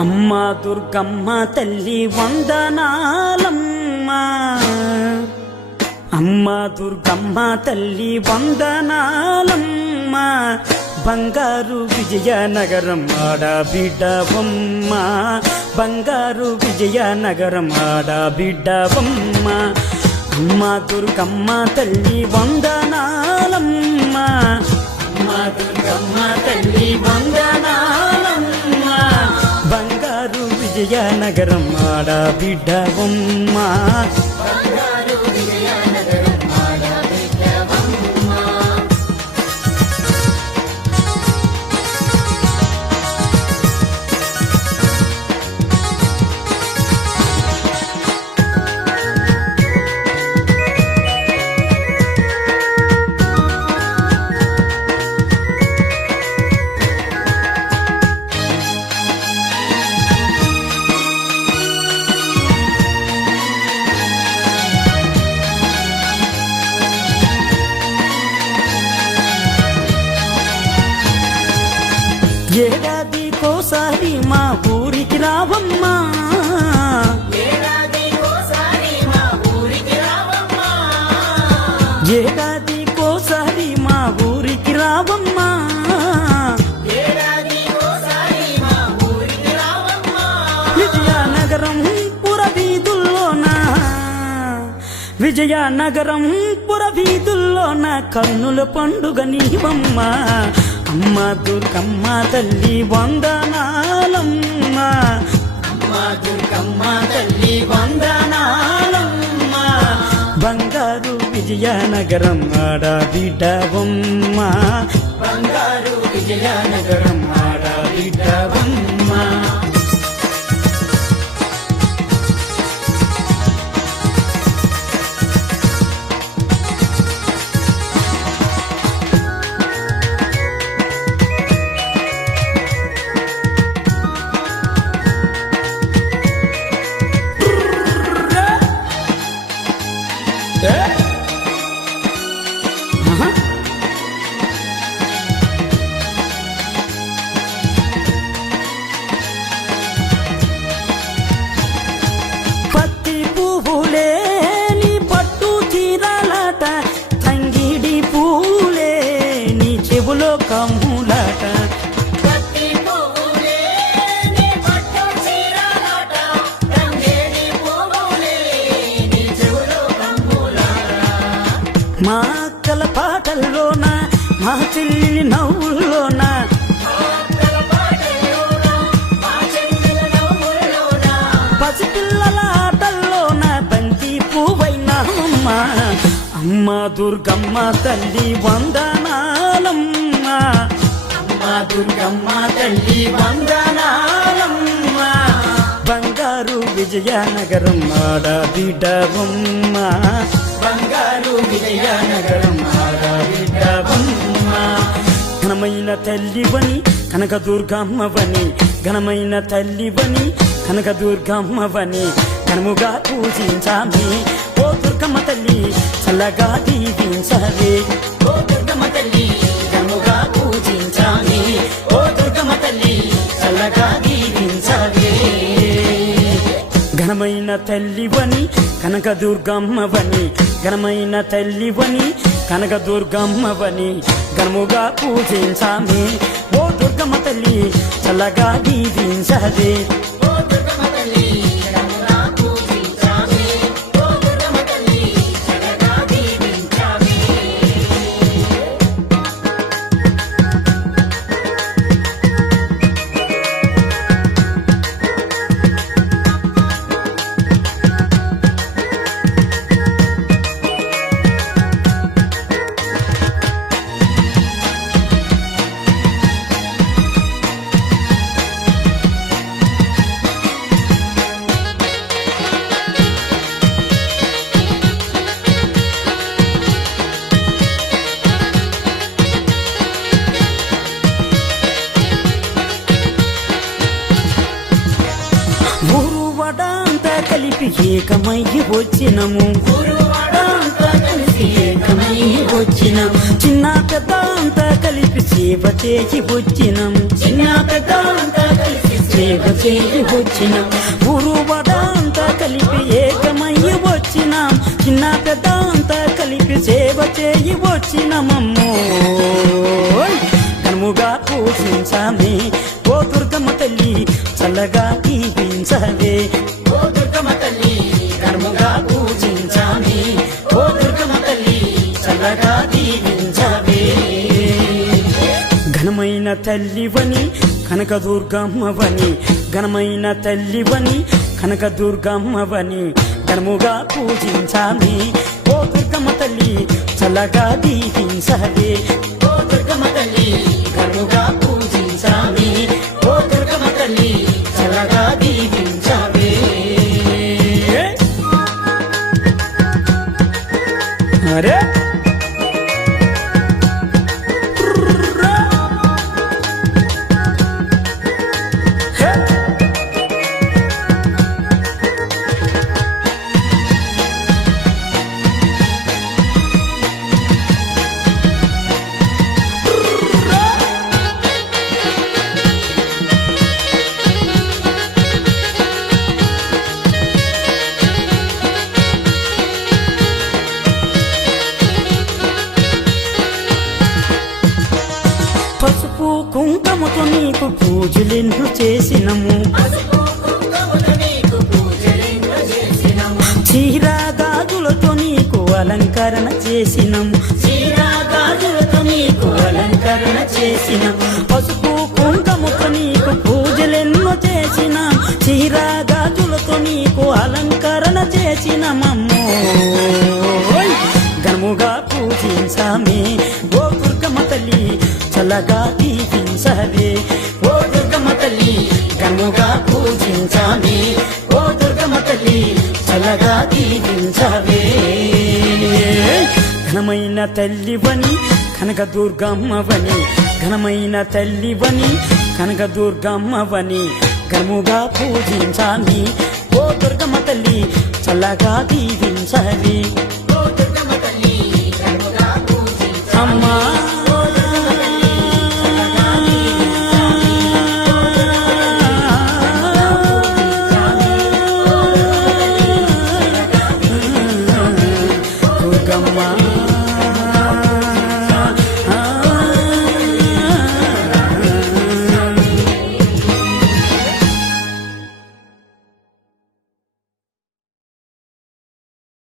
అమ్మ దుర్గమ్మ తల్లి వందనాలమ్మ, అమ్మ దుర్గమ్మ తల్లి వందనాలమ్మ, బంగారు విజయనగరం ఆడబిడ్డవమ్మ, బంగారు విజయనగరం ఆడబిడ్డవమ్మ. అమ్మ దుర్గమ్మ తల్లి వందనాలమ్మ, అమ్మ దుర్గమ్మ తల్లి వందనాలమ్మ, బంగారు విజయనగరం ఆడబిడ్డవమ్మ, బంగారు విజయనగరం ఆడబిడ్డవమ్మ. ఏడాదికోసారి మా ఊరికి రావమ్మా, ఏడాదికోసారి మా ఊరికి రావమ్మా, ఏడాదికోసారి మా ఊరికి రావమ్మా, ఏడాదికోసారి మా ఊరికి రావమ్మా. విజయనగరం పురవీధుల్లోన, విజయనగరం పురవీధుల్లోన కన్నుల పండుగ నీవమ్మ. అమ్మ దుర్గమ్మ తల్లి వందనాలమ్మ, అమ్మ దుర్గమ్మ తల్లి వందనాలమ్మ, బంగారు విజయనగరం ఆడబిడ్డవమ్మ, బంగారు విజయనగరం ఆడబిడ్డవమ్మ. పత్తి పువ్వులే నీ పట్టు చీరలాట, తంగిడి పూలే నీ చెవులో కమ్ములాట, పత్తి పువ్వులే నీ పట్టు చీరలాట, తంగేడి పువ్వులే నీ చెవులో కమ్ములాట. మా అక్కల పాటల్లోన మా చెల్లి నవ్వుల్లోన, ఆటల పాటల్లోన మా చెల్లెల నవ్వుల్లోన, పసిపిల్లల ఆటల్లోన బంతి పువ్వైనామమ్మ. అమ్మ దుర్గమ్మ తల్లి వందనాలమ్మ, అమ్మ దుర్గమ్మ తల్లి వందనాలమ్మ, బంగారు విజయనగరం ఆడబిడ్డవమ్మ, బంగారు విజయనగరం ఆడబిడ్డవమ్మ. ఘనమైన తల్లివని కనకదుర్గమ్మవని, ఘనమైన తల్లివని కనకదుర్గమ్మవని ఘనముగా పూజించామి. ఓ దుర్గమ్మ తల్లి చల్లగా దీవించవే, ఓ దుర్గమ్మ తల్లి ఘనముగా పూజించామి. ఓ దుర్గమ్మ తల్లి చల్లగా దీవించవే. ఘనమైన తల్లివని కనకదుర్గమ్మవని, ఘనమైన తల్లివని కనకదుర్గమ్మవని ఘనముగా పూజించామి. ఓ దుర్గమ్మ తల్లి చల్లగా దీవించవే, ఓ దుర్గమ్మ తల్లి ఘనముగా పూజించామి. ఓ దుర్గమ్మ తల్లి చల్లగా దీవించామి. కలిపి ఏకమై వచ్చినము, గురువాడంతా కలిసి ఏకమై వచ్చినాం చిన్న పెద్ద అంతా కలిపి సేవ చేసి వచ్చినాం చిన్న పెద్ద అంతా కలిసి సేవ చేసి వచ్చినాం ఊరు బడ అంతా కలిపి ఏకమయ్యి వచ్చినాం చిన్న పెద్ద అంతా కలిపి సేవ చేయి వచ్చినమమ్మో కనుముగా పూజించామే ఓ దుర్గమ్మ తల్లి చల్లగా దీవించవే ఓ దుర్గమ్మ తల్లి కర్ముగా పూజించామి ఓ దుర్గమ్మ తల్లి చల్లగా దీవించవే ఘనమైన తల్లివని కనకదుర్గమ్మవని ఘనమైన తల్లివని కనకదుర్గమ్మవని ఘనముగా పూజించామి ఓ దుర్గమ్మ తల్లి చల్లగా దీవించవే ఓ దుర్గమ్మ తల్లి కర్ముగా పూజించామి ఓ దుర్గమ్మ తల్లి చల్లగా దీవించవే అరే పసుపు కుంకుమతో నీకు పూజలెన్ను చేసినము పసుపు కుంకుమతో నీకు పూజలెన్నో చేసినాము చీరా గాజులతో నీకు అలంకరణ చేసినం చీరా గాజులతో నీకు అలంకరణ చేసినం పసుపు కుంకుమతో నీకు పూజలెన్నో చేసినాం చీరా గాజులతో నీకు అలంకరణ చేసినమమ్మో ఘనముగా పూజించామే ఓ దుర్గమ్మ తల్లి చల్లగా దీవించవే ఓ దుర్గమ్మ తల్లి కర్ముగా పూజించామి ఓ దుర్గమ్మ తల్లి చల్లగా దీవించవే ఘనమైన తల్లివని కనకదుర్గమ్మవని ఘనమైన తల్లివని కనకదుర్గమ్మవని ఘనముగా పూజించామి ఓ దుర్గమ్మ తల్లి చల్లగా దీవించవే ఓ దుర్గమ్మ తల్లి కర్ముగా పూజించామి అమ్మా దుర్గమ్మ